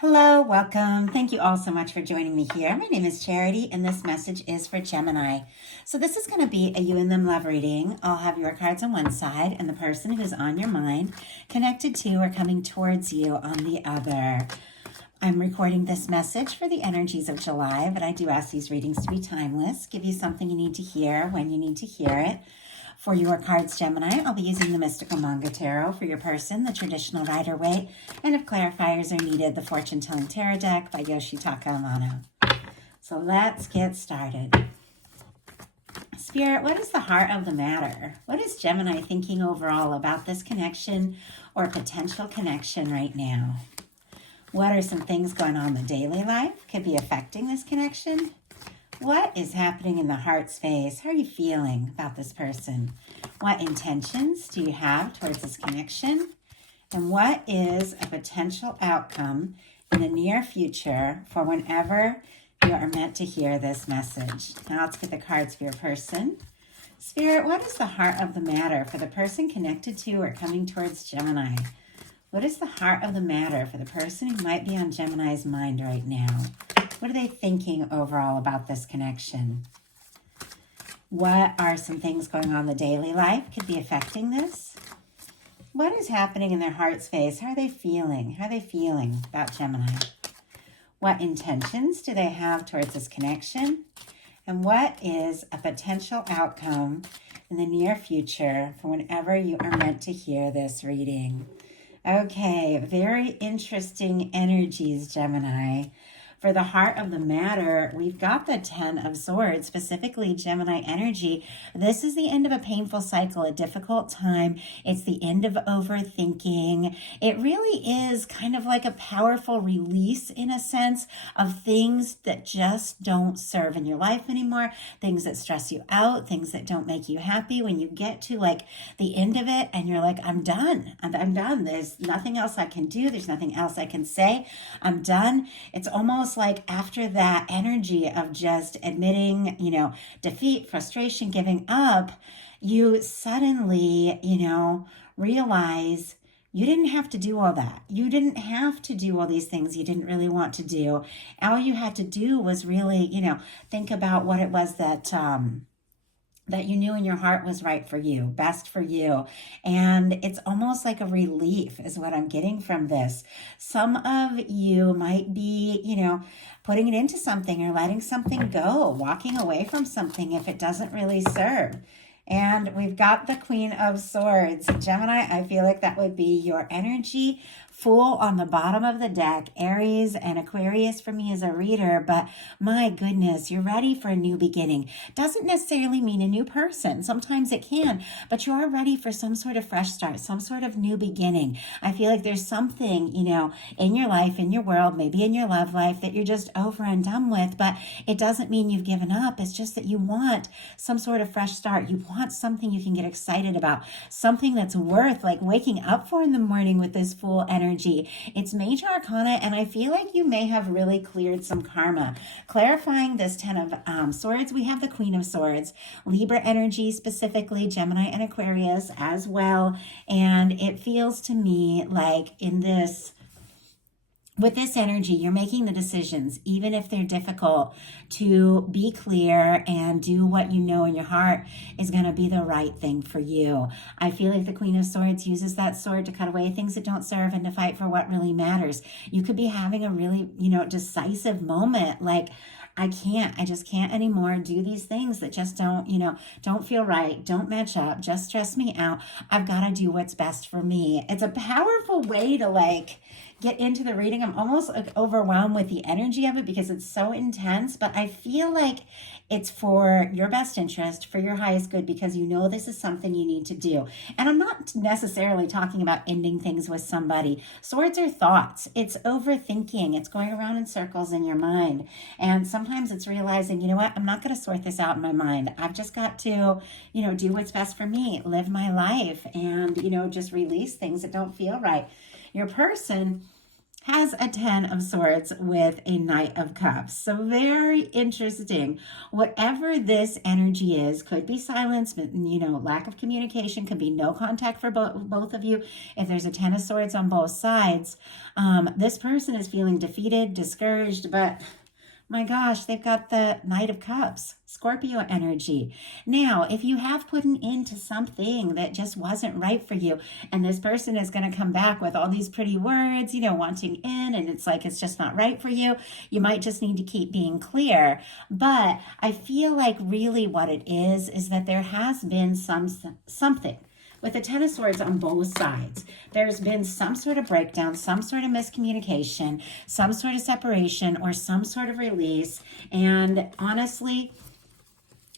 Hello, welcome. Thank you all so much for joining me here. My name is Charity, and this message is for Gemini. So this is going to be a you and them love reading. I'll have your cards on one side and the person who's on your mind, connected to or coming towards you on the other. I'm recording this message for the energies of July, but I do ask these readings to be timeless, give you something you need to hear when you need to hear it. For your cards, Gemini, I'll be using the Mystical Manga Tarot. For your person, the traditional Rider-Waite, and if clarifiers are needed, the Fortune Telling Tarot Deck by Yoshitaka Amano. So let's get started. Spirit, what is the heart of the matter? What is Gemini thinking overall about this connection or potential connection right now? What are some things going on in the daily life could be affecting this connection? What is happening in the heart space? How are you feeling about this person? What intentions do you have towards this connection? And what is a potential outcome in the near future for whenever you are meant to hear this message? Now let's get the cards for your person. Spirit, what is the heart of the matter for the person connected to or coming towards Gemini? What is the heart of the matter for the person who might be on Gemini's mind right now? What are they thinking overall about this connection? What are some things going on in the daily life could be affecting this? What is happening in their heart space? How are they feeling? How are they feeling about Gemini? What intentions do they have towards this connection? And what is a potential outcome in the near future for whenever you are meant to hear this reading? Okay, very interesting energies, Gemini. For the heart of the matter, we've got the 10 of Swords, specifically Gemini energy. This is the end of a painful cycle, a difficult time. It's the end of overthinking. It really is kind of like a powerful release, in a sense, of things that just don't serve in your life anymore, things that stress you out, things that don't make you happy. When you get to like the end of it and you're like, I'm done. I'm done. There's nothing else I can do. There's nothing else I can say. I'm done. It's almost like after that energy of just admitting, defeat, frustration, giving up, you suddenly, realize you didn't have to do all that. You didn't have to do all these things you didn't really want to do. All you had to do was really, think about what it was that you knew in your heart was right for you, best for you. And it's almost like a relief is what I'm getting from this. Some of you might be, putting it into something or letting something go, walking away from something if it doesn't really serve. And we've got the Queen of Swords. Gemini, I feel like that would be your energy. Fool on the bottom of the deck, Aries and Aquarius for me as a reader, but my goodness, you're ready for a new beginning. Doesn't necessarily mean a new person. Sometimes it can, but you are ready for some sort of fresh start, some sort of new beginning. I feel like there's something, in your life, in your world, maybe in your love life that you're just over and done with, but it doesn't mean you've given up. It's just that you want some sort of fresh start. You want something you can get excited about, something that's worth like waking up for in the morning with this Fool energy. It's major arcana, and I feel like you may have really cleared some karma. Clarifying this 10 of Swords, we have the Queen of Swords, Libra energy, specifically Gemini and Aquarius as well. And it feels to me like with this energy, you're making the decisions, even if they're difficult, to be clear and do what you know in your heart is going to be the right thing for you. I feel like the Queen of Swords uses that sword to cut away things that don't serve and to fight for what really matters. You could be having a really, decisive moment like, I just can't anymore do these things that just don't feel right, don't match up, just stress me out. I've got to do what's best for me. It's a powerful way to get into the reading. I'm almost overwhelmed with the energy of it because it's so intense, but I feel like it's for your best interest, for your highest good, because this is something you need to do. And I'm not necessarily talking about ending things with somebody. Swords are thoughts. It's overthinking. It's going around in circles in your mind. And sometimes it's realizing, I'm not going to sort this out in my mind. I've just got to, do what's best for me, live my life, and, just release things that don't feel right. Your person has a 10 of swords with a Knight of Cups. So very interesting. Whatever this energy is, could be silence, but lack of communication, could be no contact for both of you. If there's a 10 of swords on both sides, this person is feeling defeated, discouraged, but my gosh, they've got the Knight of Cups, Scorpio energy. Now, if you have put an end to something that just wasn't right for you, and this person is going to come back with all these pretty words, wanting in, and it's like it's just not right for you, you might just need to keep being clear. But I feel like really what it is that there has been something. With the Ten of Swords on both sides, there's been some sort of breakdown, some sort of miscommunication, some sort of separation, or some sort of release. And honestly,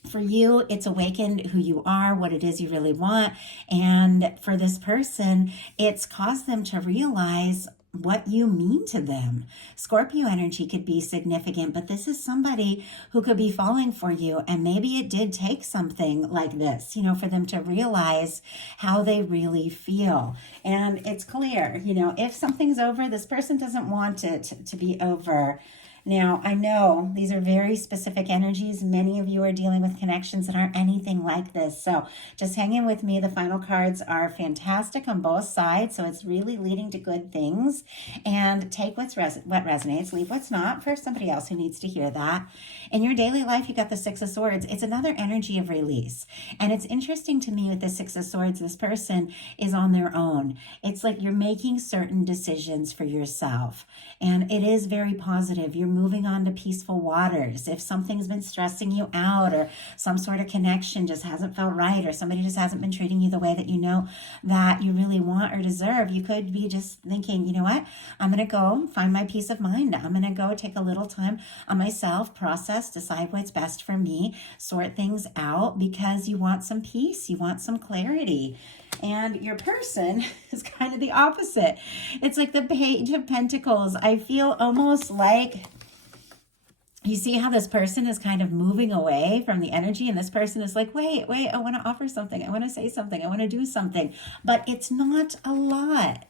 for you, it's awakened who you are, what it is you really want. And for this person, it's caused them to realize what you mean to them. Scorpio energy could be significant, but this is somebody who could be falling for you. And maybe it did take something like this, for them to realize how they really feel. And it's clear, if something's over, this person doesn't want it to be over. Now, I know these are very specific energies. Many of you are dealing with connections that aren't anything like this. So just hang in with me. The final cards are fantastic on both sides. So it's really leading to good things. And take what resonates, leave what's not for somebody else who needs to hear that. In your daily life, you got the Six of Swords. It's another energy of release. And it's interesting to me with the Six of Swords, this person is on their own. It's like you're making certain decisions for yourself. And it is very positive. You're moving on to peaceful waters. If something's been stressing you out, or some sort of connection just hasn't felt right, or somebody just hasn't been treating you the way that you know that you really want or deserve, you could be just thinking, you know what, I'm going to go find my peace of mind. I'm going to go take a little time on myself, process, decide what's best for me, sort things out, because you want some peace, you want some clarity. And your person is kind of the opposite. It's like the Page of Pentacles. I feel almost like, you see how this person is kind of moving away from the energy, and this person is like, wait, I want to offer something. I want to say something. I want to do something. But it's not a lot.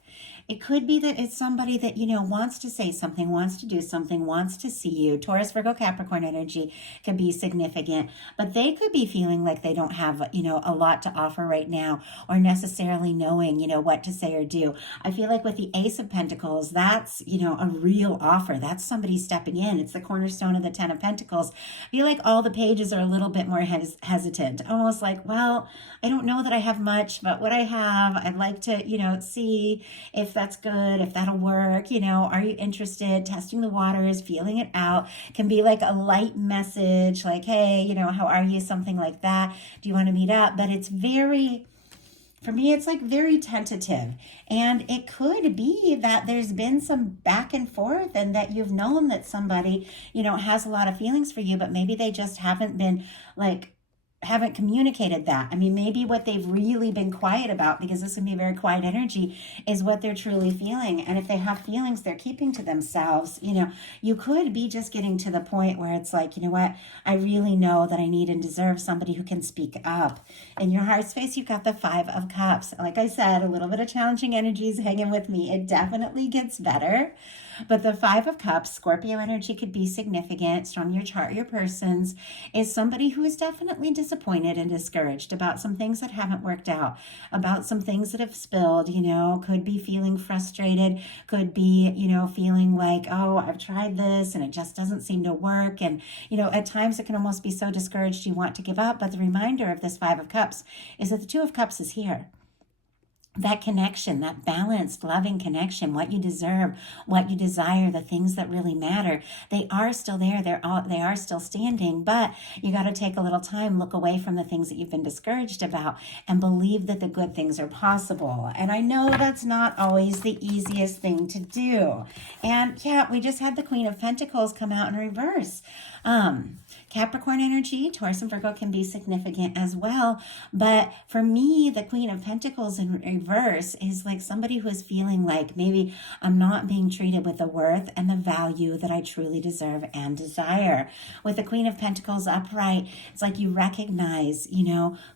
It could be that it's somebody that, wants to say something, wants to do something, wants to see you. Taurus, Virgo, Capricorn energy can be significant, but they could be feeling like they don't have, a lot to offer right now, or necessarily knowing, what to say or do. I feel like with the Ace of Pentacles, that's, a real offer. That's somebody stepping in. It's the cornerstone of the Ten of Pentacles. I feel like all the pages are a little bit more hesitant, almost like, well, I don't know that I have much, but what I have, I'd like to, see if that's good, if that'll work, are you interested? Testing the waters, feeling it out, can be like a light message, like, hey, how are you? Something like that. Do you want to meet up? But it's for me, it's like very tentative. And it could be that there's been some back and forth, and that you've known that somebody, has a lot of feelings for you, but maybe they just haven't communicated that. I mean, maybe what they've really been quiet about, because this can be a very quiet energy, is what they're truly feeling. And if they have feelings they're keeping to themselves, you could be just getting to the point where it's like, what, I really know that I need and deserve somebody who can speak up. In your heart space, you've got the Five of Cups. Like I said, a little bit of challenging energies hanging with me. It definitely gets better. But the Five of Cups, Scorpio energy, could be significant. It's from your chart, your person's, is somebody who is definitely disappointed and discouraged about some things that haven't worked out, about some things that have spilled, could be feeling frustrated, could be, feeling like, oh, I've tried this and it just doesn't seem to work. And, at times it can almost be so discouraged you want to give up. But the reminder of this Five of Cups is that the Two of Cups is here. That connection, that balanced, loving connection, what you deserve, what you desire, the things that really matter, they are still there. They are still standing, but you got to take a little time, look away from the things that you've been discouraged about, and believe that the good things are possible. And I know that's not always the easiest thing to do. And yeah, we just had the Queen of Pentacles come out in reverse. Capricorn energy, Taurus and Virgo can be significant as well. But for me, the Queen of Pentacles in reverse is like somebody who is feeling like maybe I'm not being treated with the worth and the value that I truly deserve and desire. With the Queen of Pentacles upright, it's like you recognize,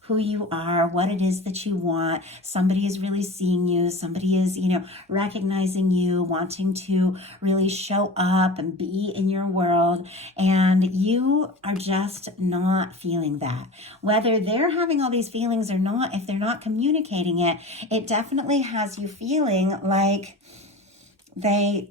who you are, what it is that you want. Somebody is really seeing you. Somebody is, recognizing you, wanting to really show up and be in your world. And you are just not feeling that. Whether they're having all these feelings or not, if they're not communicating it, it definitely has you feeling like they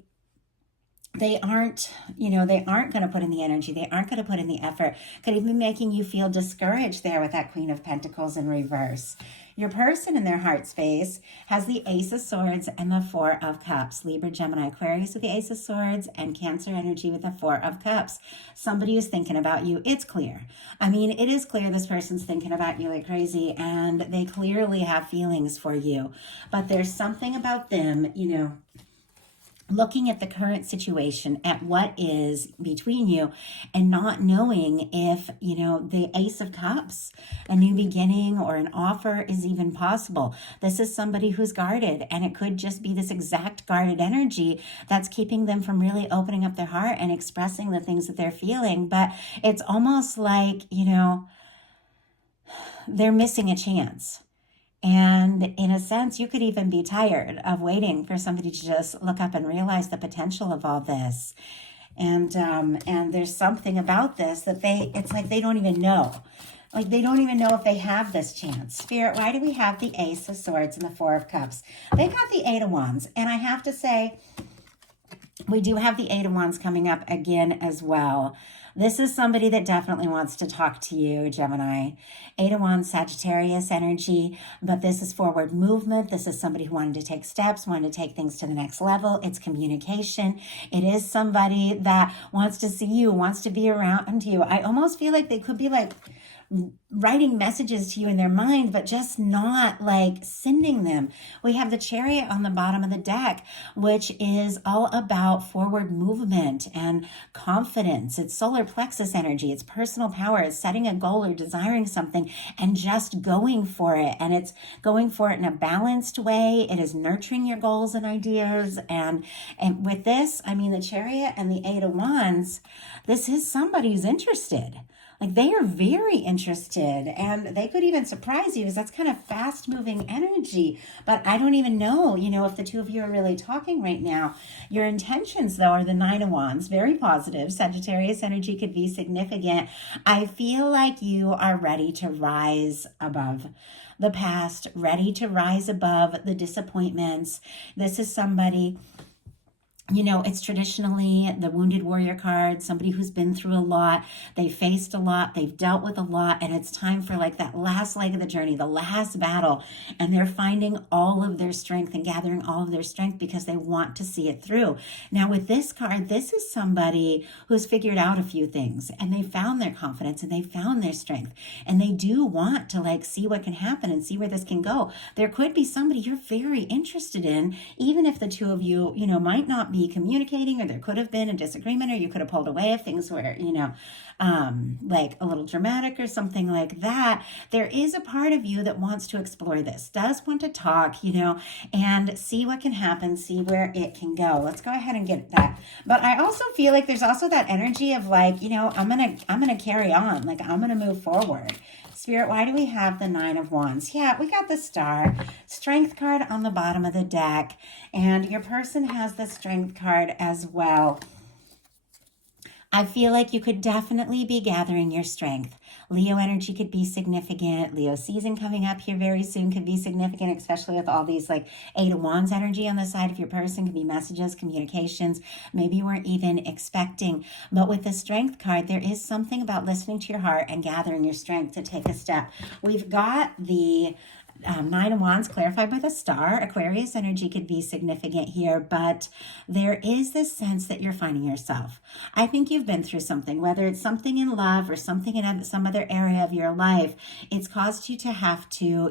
aren't going to put in the energy. They aren't going to put in the effort. Could even be making you feel discouraged there with that Queen of Pentacles in reverse. Your person in their heart space has the Ace of Swords and the Four of Cups. Libra, Gemini, Aquarius with the Ace of Swords and Cancer energy with the Four of Cups. Somebody who's thinking about you. It's clear. I mean, it is clear this person's thinking about you like crazy, and they clearly have feelings for you. But there's something about them, looking at the current situation, at what is between you, and not knowing if, the Ace of Cups, a new beginning or an offer is even possible. This is somebody who's guarded, and it could just be this exact guarded energy that's keeping them from really opening up their heart and expressing the things that they're feeling. But it's almost like, they're missing a chance. And in a sense, you could even be tired of waiting for somebody to just look up and realize the potential of all this. And there's something about this that it's like they don't even know. Like they don't even know if they have this chance. Spirit, why do we have the Ace of Swords and the Four of Cups? They got the Eight of Wands. And I have to say, we do have the Eight of Wands coming up again as well. This is somebody that definitely wants to talk to you, Gemini. Eight of Wands, Sagittarius energy, but this is forward movement. This is somebody who wanted to take steps, wanted to take things to the next level. It's communication. It is somebody that wants to see you, wants to be around you. I almost feel like they could be like writing messages to you in their mind, but just not like sending them. We have the Chariot on the bottom of the deck, which is all about forward movement and confidence. It's solar plexus energy. It's personal power. It's setting a goal or desiring something and just going for it. And it's going for it in a balanced way. It is nurturing your goals and ideas. And with this, I mean, the Chariot and the Eight of Wands, this is somebody who's interested. Like they are very interested, and they could even surprise you because that's kind of fast moving energy. But I don't even know, if the two of you are really talking right now. Your intentions though are the Nine of Wands, very positive. Sagittarius energy could be significant. I feel like you are ready to rise above the past, ready to rise above the disappointments. This is somebody, it's traditionally the Wounded Warrior card, somebody who's been through a lot, they faced a lot, they've dealt with a lot, and it's time for like that last leg of the journey, the last battle, and they're finding all of their strength and gathering all of their strength because they want to see it through. Now with this card, this is somebody who's figured out a few things, and they found their confidence, and they found their strength, and they do want to like see what can happen and see where this can go. There could be somebody you're very interested in, even if the two of you, might not be communicating, or there could have been a disagreement, or you could have pulled away if things were, like a little dramatic or something like that. There is a part of you that wants to explore this, does want to talk, and see what can happen, see where it can go. Let's go ahead and get that. But I also feel like there's also that energy of like, I'm gonna carry on, like I'm gonna move forward. Spirit, why do we have the Nine of Wands? Yeah, we got the Star. Strength card on the bottom of the deck. And your person has the Strength card as well. I feel like you could definitely be gathering your strength. Leo energy could be significant. Leo season coming up here very soon could be significant, especially with all these like Eight of Wands energy on the side of your person. Could be messages, communications, maybe you weren't even expecting. But with the Strength card, there is something about listening to your heart and gathering your strength to take a step. We've got the Nine of Wands clarified by the Star. Aquarius energy could be significant here, but there is this sense that you're finding yourself. I think you've been through something, whether it's something in love or something in some other area of your life. It's caused you to have to,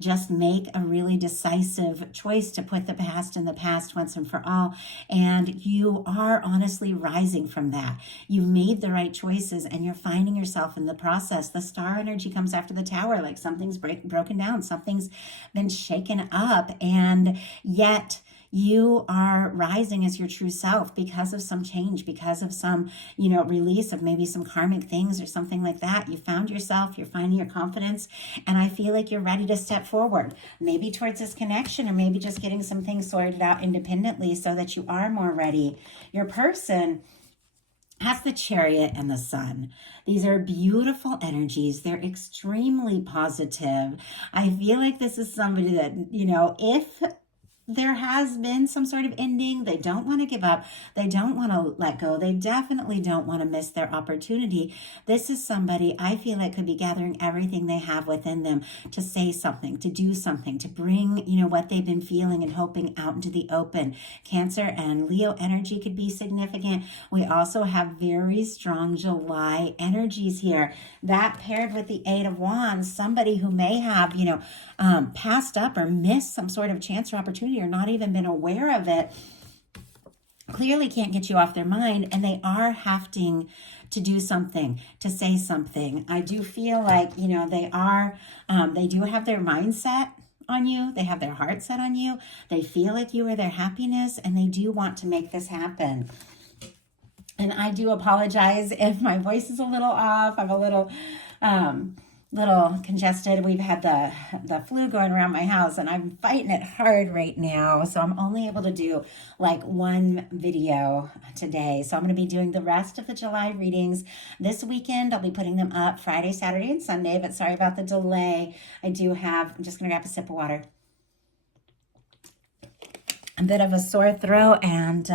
just make a really decisive choice to put the past in the past once and for all. And you are honestly rising from that. You've made the right choices and you're finding yourself in the process. The Star energy comes after the Tower, like something's broken down, something Something's been shaken up, and yet you are rising as your true self because of some change, because of some, release of maybe some karmic things or something like that. You found yourself, you're finding your confidence, and I feel like you're ready to step forward, maybe towards this connection, or maybe just getting some things sorted out independently so that you are more ready. Your person has the Chariot and the Sun. These are beautiful energies. They're extremely positive. I feel like this is somebody that, if there has been some sort of ending, they don't want to give up. They don't want to let go. They definitely don't want to miss their opportunity. This is somebody I feel like could be gathering everything they have within them to say something, to do something, to bring, what they've been feeling and hoping out into the open. Cancer and Leo energy could be significant. We also have very strong July energies here. That paired with the Eight of Wands, somebody who may have, passed up or missed some sort of chance or opportunity or not even been aware of it, clearly can't get you off their mind, and they are having to do something, to say something. I do feel like, they do have their mindset on you. They have their heart set on you. They feel like you are their happiness, and they do want to make this happen. And I do apologize if my voice is a little off. I'm a little congested. We've had the flu going around my house, and I'm fighting it hard right now. So I'm only able to do like one video today. So I'm going to be doing the rest of the July readings this weekend. I'll be putting them up Friday, Saturday, and Sunday, but sorry about the delay. I'm just going to grab a sip of water. A bit of a sore throat, and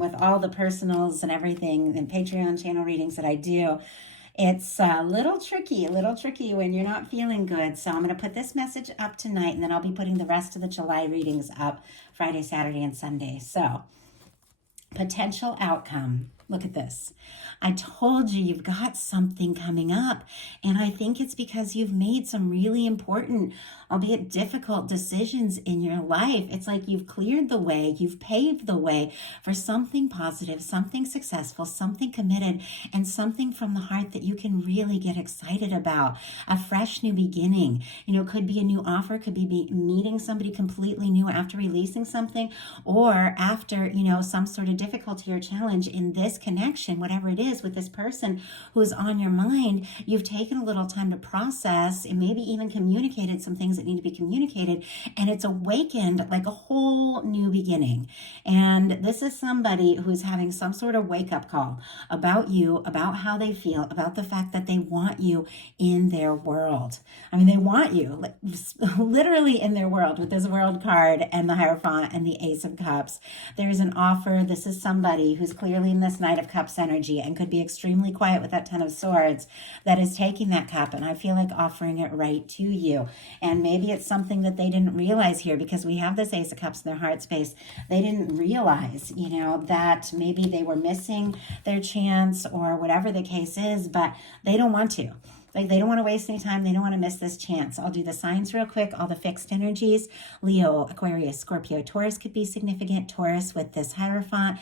with all the personals and everything and Patreon channel readings that I do, it's a little tricky when you're not feeling good. So I'm going to put this message up tonight, and then I'll be putting the rest of the July readings up Friday, Saturday, and Sunday. So, potential outcome. Look at this. I told you you've got something coming up, and I think it's because you've made some really important, albeit difficult decisions in your life. It's like you've cleared the way, you've paved the way for something positive, something successful, something committed, and something from the heart that you can really get excited about. A fresh new beginning, could be a new offer, could be meeting somebody completely new after releasing something, or after, some sort of difficulty or challenge in this connection, whatever it is with this person who's on your mind. You've taken a little time to process and maybe even communicated some things that need to be communicated, and it's awakened like a whole new beginning. And this is somebody who's having some sort of wake-up call about you, about how they feel, about the fact that they want you in their world. I mean, they want you like, literally in their world with this World card and the Hierophant and the Ace of Cups. There's an offer. This is somebody who's clearly in this Knight of Cups energy and could be extremely quiet with that Ten of Swords, that is taking that cup, and I feel like offering it right to you. And maybe it's something that they didn't realize here, because we have this Ace of Cups in their heart space. They didn't realize, that maybe they were missing their chance or whatever the case is, but they don't want to. Like, they don't want to waste any time. They don't want to miss this chance. I'll do the signs real quick. All the fixed energies. Leo, Aquarius, Scorpio, Taurus could be significant. Taurus with this Hierophant.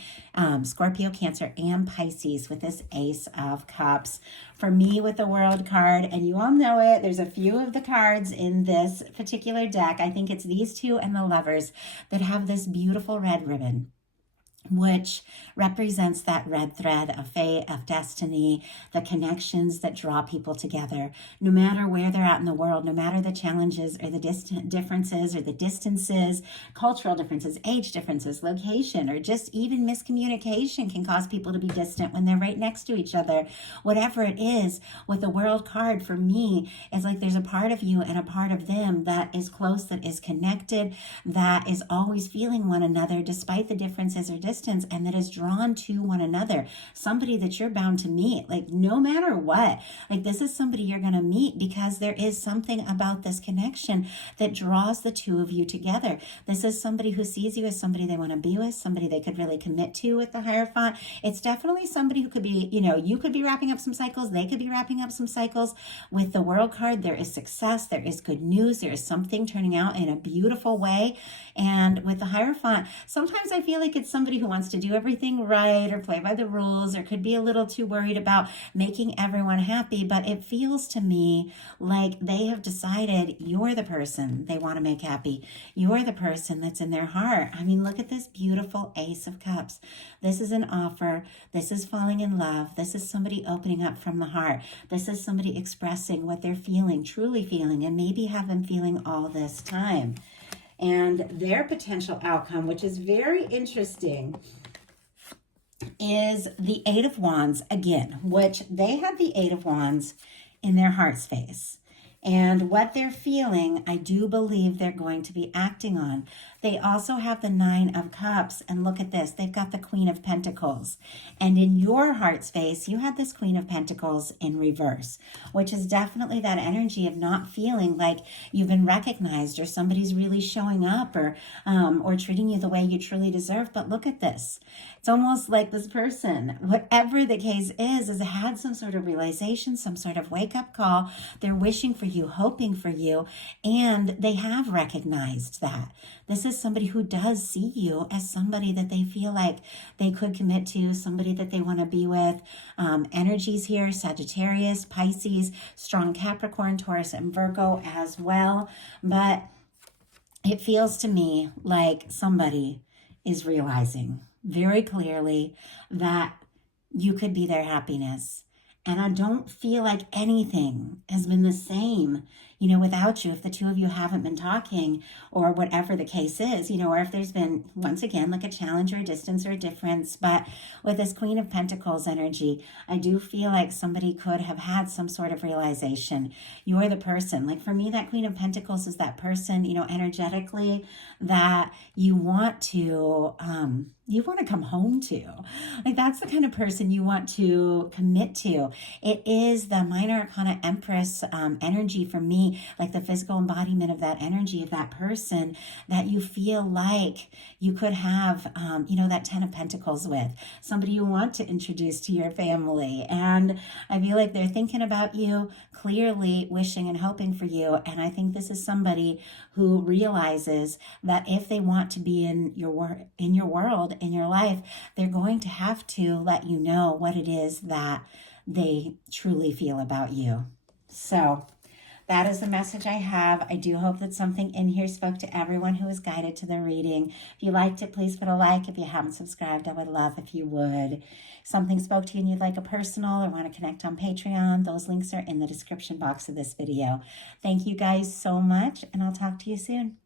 Scorpio, Cancer, and Pisces with this Ace of Cups. For me, with the World card, and you all know it, there's a few of the cards in this particular deck. I think it's these two and the Lovers that have this beautiful red ribbon, which represents that red thread of fate, of destiny, the connections that draw people together, no matter where they're at in the world, no matter the challenges or the distant differences or the distances, cultural differences, age differences, location, or just even miscommunication can cause people to be distant when they're right next to each other. Whatever it is, with the World card, for me, it's like there's a part of you and a part of them that is close, that is connected, that is always feeling one another despite the differences or distance, and that is drawn to one another. Somebody that you're bound to meet, like no matter what. Like, this is somebody you're going to meet because there is something about this connection that draws the two of you together. This is somebody who sees you as somebody they want to be with, somebody they could really commit to with the Hierophant. It's definitely somebody who could be, you could be wrapping up some cycles, they could be wrapping up some cycles. With the World card, there is success, there is good news, there is something turning out in a beautiful way. And with the Hierophant, sometimes I feel like it's somebody who wants to do everything right or play by the rules, or could be a little too worried about making everyone happy. But it feels to me like they have decided you're the person they want to make happy. You're the person that's in their heart. I mean, look at this beautiful Ace of Cups. This is an offer. This is falling in love. This is somebody opening up from the heart. This is somebody expressing what they're feeling, truly feeling, and maybe have been feeling all this time. And their potential outcome, which is very interesting, is the Eight of Wands again, which they have the Eight of Wands in their heart space. And what they're feeling, I do believe they're going to be acting on. They also have the Nine of Cups. And look at this. They've got the Queen of Pentacles. And in your heart space, you had this Queen of Pentacles in reverse, which is definitely that energy of not feeling like you've been recognized or somebody's really showing up or treating you the way you truly deserve. But look at this. It's almost like this person, whatever the case is, has had some sort of realization, some sort of wake-up call. They're wishing for you, hoping for you, and they have recognized that. This is somebody who does see you as somebody that they feel like they could commit to, somebody that they want to be with. Energies here, Sagittarius, Pisces, strong Capricorn, Taurus, and Virgo as well. But it feels to me like somebody is realizing very clearly that you could be their happiness. And I don't feel like anything has been the same, without you, if the two of you haven't been talking or whatever the case is, or if there's been, once again, like a challenge or a distance or a difference. But with this Queen of Pentacles energy, I do feel like somebody could have had some sort of realization. You're the person. Like for me, that Queen of Pentacles is that person, energetically that you want to come home to. Like that's the kind of person you want to commit to. It is the Minor Arcana Empress energy for me, like the physical embodiment of that energy of that person that you feel like you could have, that Ten of Pentacles with, somebody you want to introduce to your family. And I feel like they're thinking about you, clearly wishing and hoping for you. And I think this is somebody who realizes that if they want to be in your world, in your life, they're going to have to let you know what it is that they truly feel about you. So that is the message I have. I do hope that something in here spoke to everyone who was guided to the reading. If you liked it, please put a like. If you haven't subscribed, I would love if you would. Something spoke to you and you'd like a personal or want to connect on Patreon, those links are in the description box of this video. Thank you guys so much, and I'll talk to you soon.